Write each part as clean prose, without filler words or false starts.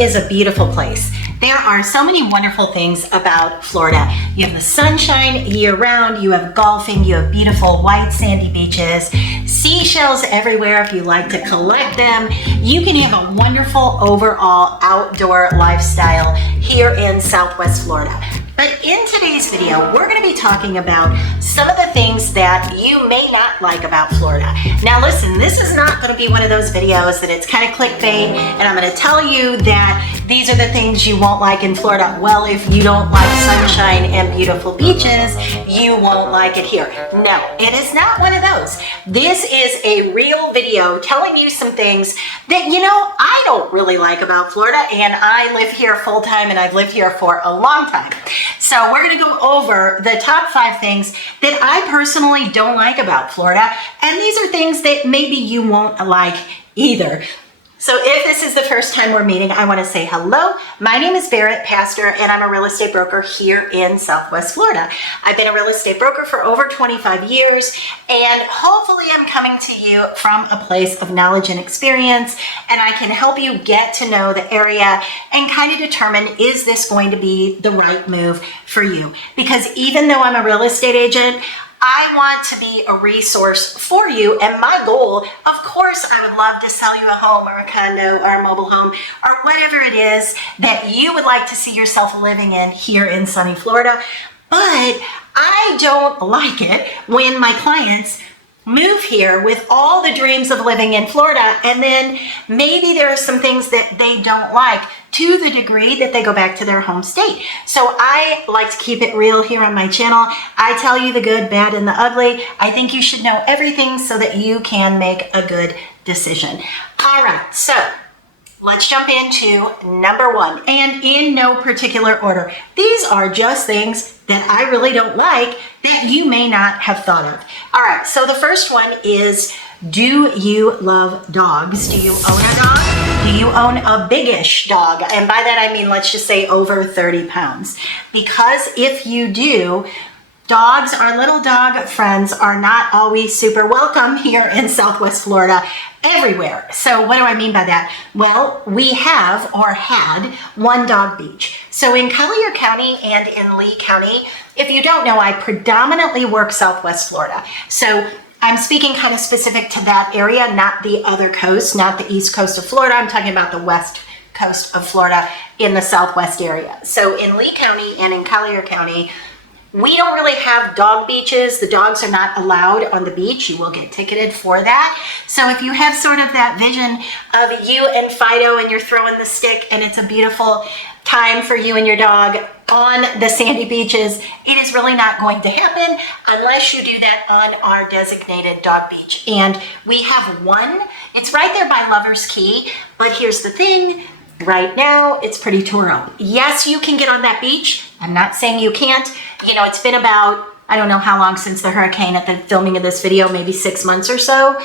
is a beautiful place. There are so many wonderful things about Florida. You have the sunshine year-round, you have golfing, you have beautiful white sandy beaches, seashells everywhere if you like to collect them. You can have a wonderful overall outdoor lifestyle here in Southwest Florida. But in today's video, we're going to be talking about some of the things that you may not like about Florida. Now listen, this is not going to be one of those videos that it's kind of clickbait and I'm going to tell you that these are the things you won't like in Florida. Well, if you don't like sunshine and beautiful beaches, you won't like it here. No, it is not one of those. This is a real video telling you some things that, I don't really like about Florida, and I live here full time and I've lived here for a long time. So we're going to go over the top 5 things that I personally don't like about Florida. And these are things that maybe you won't like either. So if this is the first time we're meeting, I want to say hello. My name is Barrett Pastor, and I'm a real estate broker here in Southwest Florida. I've been a real estate broker for over 25 years, and hopefully I'm coming to you from a place of knowledge and experience, and I can help you get to know the area and kind of determine, is this going to be the right move for you? Because even though I'm a real estate agent, I want to be a resource for you, and my goal, of course, I would love to sell you a home or a condo or a mobile home or whatever it is that you would like to see yourself living in here in sunny Florida. But I don't like it when my clients move here with all the dreams of living in Florida, and then maybe there are some things that they don't like to the degree that they go back to their home state. So I like to keep it real here on my channel. I tell you the good, bad, and the ugly. I think you should know everything so that you can make a good decision. All right, so let's jump into number 1, and in no particular order. These are just things that I really don't like that you may not have thought of. All right, so the first one is, do you love dogs? Do you own a dog? Do you own a biggish dog? And by that I mean, let's just say over 30 pounds. Because if you do, dogs, our little dog friends, are not always super welcome here in Southwest Florida everywhere. So what do I mean by that? Well, we have or had one dog beach. So in Collier County and in Lee County, if you don't know, I predominantly work Southwest Florida. So I'm speaking kind of specific to that area, not the other coast, not the east coast of Florida. I'm talking about the west coast of Florida in the southwest area. So in Lee County and in Collier County, we don't really have dog beaches. The dogs are not allowed on the beach. You will get ticketed for that. So if you have sort of that vision of you and Fido and you're throwing the stick and it's a beautiful time for you and your dog on the sandy beaches, it is really not going to happen unless you do that on our designated dog beach. And we have one. It's right there by Lover's Key. But here's the thing. Right now, it's pretty tore up. Yes, you can get on that beach. I'm not saying you can't. It's been about, I don't know how long since the hurricane at the filming of this video, maybe 6 months or so.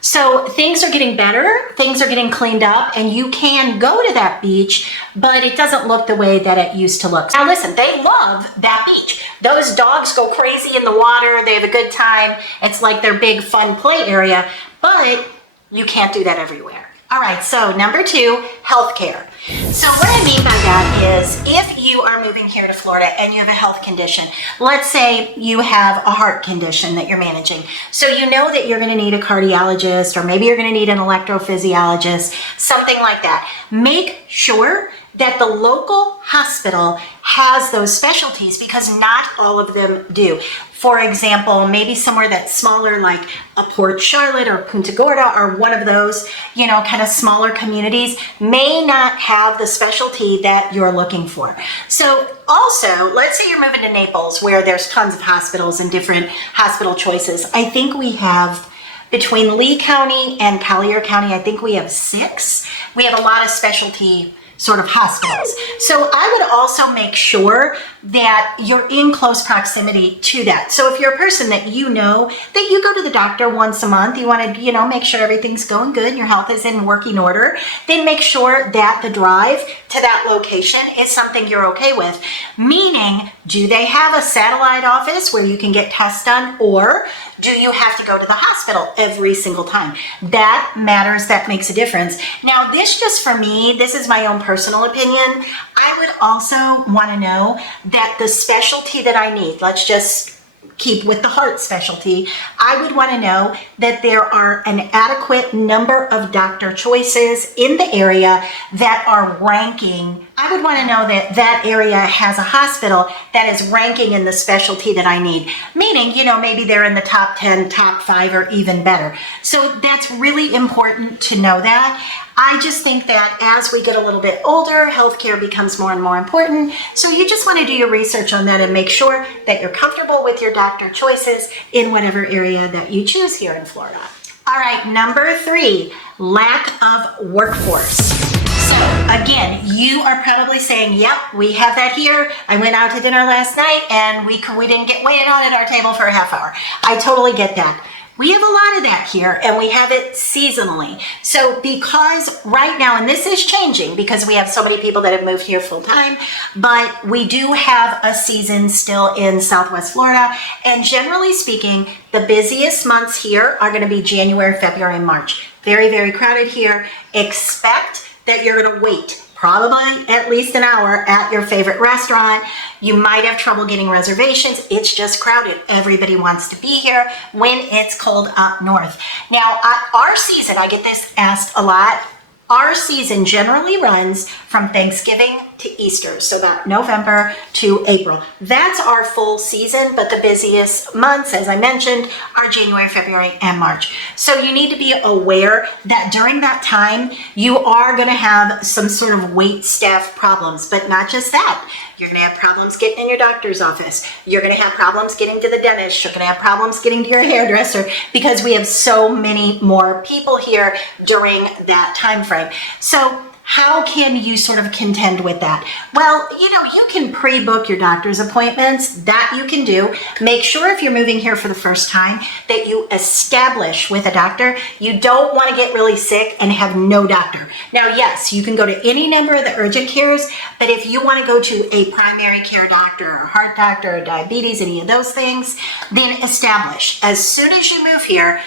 So things are getting better, things are getting cleaned up, and you can go to that beach, but it doesn't look the way that it used to look. Now listen, they love that beach. Those dogs go crazy in the water, they have a good time. It's like their big fun play area, but you can't do that everywhere. All right, so number 2, healthcare. So what I mean by that is, if you are moving here to Florida and you have a health condition, let's say you have a heart condition that you're managing. So you know that you're going to need a cardiologist, or maybe you're going to need an electrophysiologist, something like that. Make sure that the local hospital has those specialties, because not all of them do. For example, maybe somewhere that's smaller, like a Port Charlotte or Punta Gorda, or one of those, kind of smaller communities, may not have the specialty that you're looking for. So also, let's say you're moving to Naples, where there's tons of hospitals and different hospital choices. I think we have, between Lee County and Collier County, I think we have 6. We have a lot of specialty sort of hospitals. So I would also make sure that you're in close proximity to that. So if you're a person that you know that you go to the doctor once a month, you want to, make sure everything's going good, your health is in working order, then make sure that the drive to that location is something you're okay with. Meaning, do they have a satellite office where you can get tests done, or Do you have to go to the hospital every single time? That matters. That makes a difference. Now, this just for me, this is my own personal opinion. I would also want to know that the specialty that I need, let's just keep with the heart specialty, I would want to know that there are an adequate number of doctor choices in the area that are ranking. I would want to know that that area has a hospital that is ranking in the specialty that I need. Meaning, maybe they're in the top 10, top 5, or even better. So that's really important to know that. I just think that as we get a little bit older, healthcare becomes more and more important. So you just want to do your research on that and make sure that you're comfortable with your doctor choices in whatever area that you choose here in Florida. All right, number 3, lack of workforce. So again, you are probably saying, yep, we have that here. I went out to dinner last night and we didn't get waited on at our table for a half hour. I totally get that. We have a lot of that here, and we have it seasonally. So because right now, and this is changing because we have so many people that have moved here full time, but we do have a season still in Southwest Florida. And generally speaking, the busiest months here are going to be January, February, and March. Very, very crowded here. Expect that you're going to wait probably at least an hour at your favorite restaurant. You might have trouble getting reservations. It's just crowded. Everybody wants to be here when it's cold up north. Now, our season, I get this asked a lot. Our season generally runs from Thanksgiving to Easter, so about November to April. That's our full season, but the busiest months, as I mentioned, are January, February, and March. So you need to be aware that during that time, you are going to have some sort of wait staff problems, but not just that. You're going to have problems getting in your doctor's office. You're going to have problems getting to the dentist. You're going to have problems getting to your hairdresser because we have so many more people here during that time frame. So how can you sort of contend with that? Well, you can pre-book your doctor's appointments. That you can do. Make sure if you're moving here for the first time that you establish with a doctor. You don't want to get really sick and have no doctor. Now, yes, you can go to any number of the urgent cares, but if you want to go to a primary care doctor or heart doctor or diabetes, any of those things, then establish. As soon as you move here,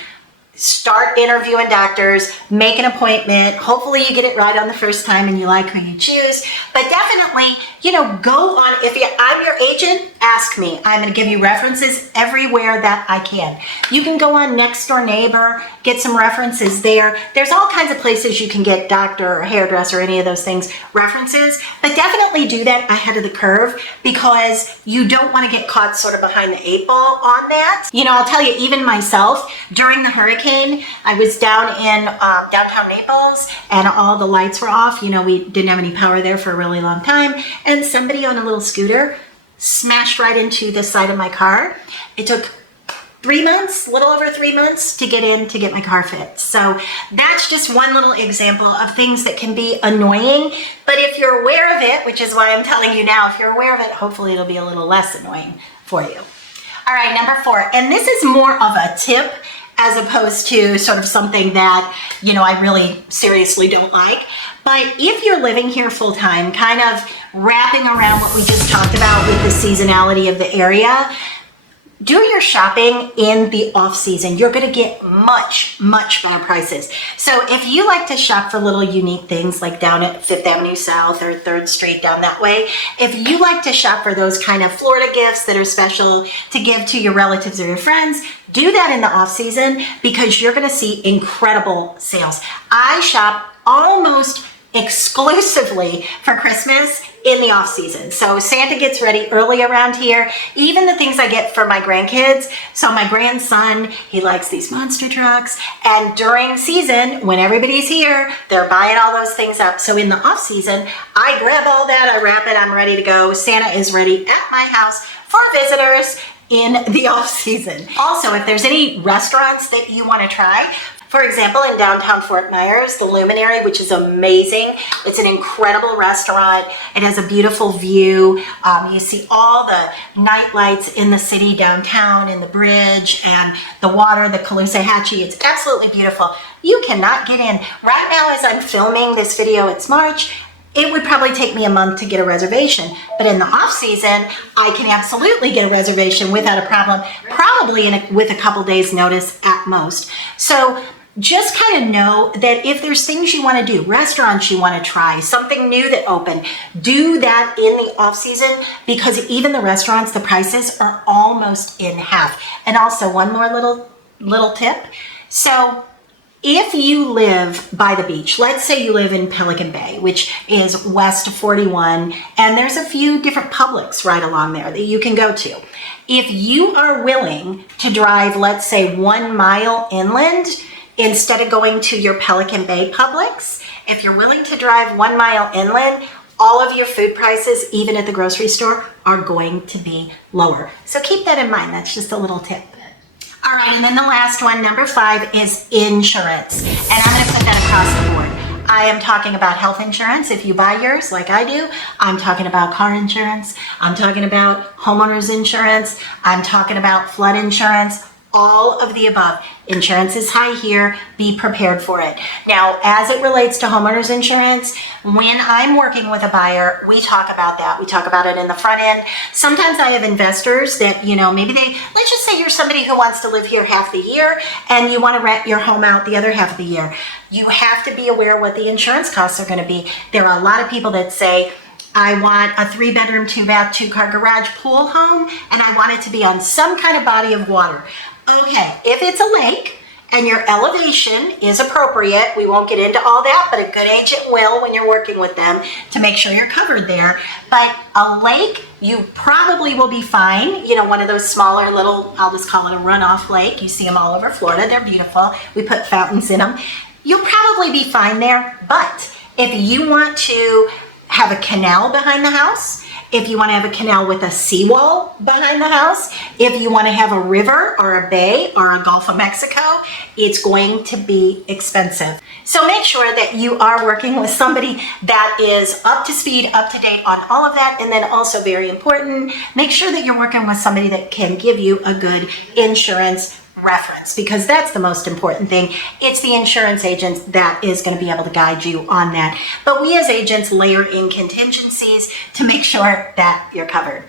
start interviewing doctors, make an appointment. Hopefully you get it right on the first time and you like who you choose. But definitely, go on. If I'm your agent, ask me. I'm going to give you references everywhere that I can. You can go on Next Door Neighbor, get some references there. There's all kinds of places you can get doctor or hairdresser, any of those things, references. But definitely do that ahead of the curve because you don't want to get caught sort of behind the 8 ball on that. I'll tell you, even myself, during the hurricane, I was down in downtown Naples and all the lights were off. We didn't have any power there for a really long time. And somebody on a little scooter smashed right into the side of my car. It took 3 months, a little over 3 months to get in to get my car fixed. So that's just one little example of things that can be annoying. But if you're aware of it, which is why I'm telling you now, if you're aware of it, hopefully it'll be a little less annoying for you. All right, number 4, and this is more of a tip as opposed to sort of something that, I really seriously don't like. But if you're living here full time, kind of wrapping around what we just talked about with the seasonality of the area, do your shopping in the off season. You're going to get much, much better prices. So if you like to shop for little unique things like down at 5th Avenue South or 3rd Street down that way, if you like to shop for those kind of Florida gifts that are special to give to your relatives or your friends, do that in the off season because you're going to see incredible sales. I shop almost exclusively for Christmas in the off season. So Santa gets ready early around here. Even the things I get for my grandkids. So my grandson, he likes these monster trucks. And during season, when everybody's here, they're buying all those things up. So in the off season, I grab all that, I wrap it, I'm ready to go. Santa is ready at my house for visitors in the off season. Also, if there's any restaurants that you want to try, for example, in downtown Fort Myers, the Luminary, which is amazing. It's an incredible restaurant. It has a beautiful view. You see all the night lights in the city downtown, in the bridge, and the water, the Caloosahatchee. It's absolutely beautiful. You cannot get in. Right now, as I'm filming this video, it's March. it would probably take me a month to get a reservation. But in the off season, I can absolutely get a reservation without a problem, probably with a couple days notice at most. So just kind of know that if there's things you want to do, restaurants you want to try, something new that opened, do that in the off season, because even the restaurants, the prices are almost in half. And also one more little tip. So if you live by the beach, let's say you live in Pelican Bay, which is west 41, and there's a few different Publix right along there that you can go to. If you are willing to drive, let's say 1 mile inland, instead of going to your Pelican Bay Publix, if you're willing to drive 1 mile inland, all of your food prices, even at the grocery store, are going to be lower. So keep that in mind. That's just a little tip. All right, and then the last one, number 5, is insurance. And I'm going to put that across the board. I am talking about health insurance if you buy yours like I do. I'm talking about car insurance. I'm talking about homeowners insurance. I'm talking about flood insurance. All of the above. Insurance is high here. Be prepared for it. Now, as it relates to homeowners insurance, when I'm working with a buyer, we talk about that. We talk about it in the front end. Sometimes I have investors that, maybe let's just say you're somebody who wants to live here half the year and you want to rent your home out the other half of the year. You have to be aware what the insurance costs are going to be. There are a lot of people that say, I want a 3-bedroom, 2-bath, 2-car garage pool home, and I want it to be on some kind of body of water. Okay, if it's a lake and your elevation is appropriate, we won't get into all that, but a good agent will when you're working with them to make sure you're covered there. But a lake, you probably will be fine. One of those smaller little, I'll just call it a runoff lake. You see them all over Florida. They're beautiful. We put fountains in them. You'll probably be fine there. But if you want to have a canal behind the house, if you want to have a canal with a seawall behind the house, if you want to have a river or a bay or a Gulf of Mexico, it's going to be expensive. So make sure that you are working with somebody that is up to speed, up to date on all of that. And then also very important, make sure that you're working with somebody that can give you a good insurance reference, because that's the most important thing. It's the insurance agent that is going to be able to guide you on that. But we as agents layer in contingencies to make sure that you're covered.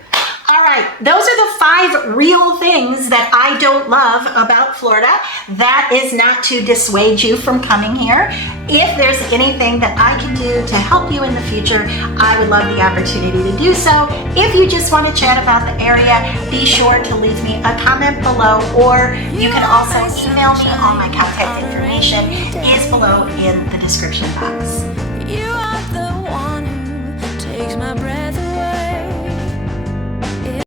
All right, those are the 5 real things that I don't love about Florida. That is not to dissuade you from coming here. If there's anything that I can do to help you in the future, I would love the opportunity to do so. If you just want to chat about the area, be sure to leave me a comment below, or you can also email me. All my contact information is below in the description box. You are the one who takes my breath.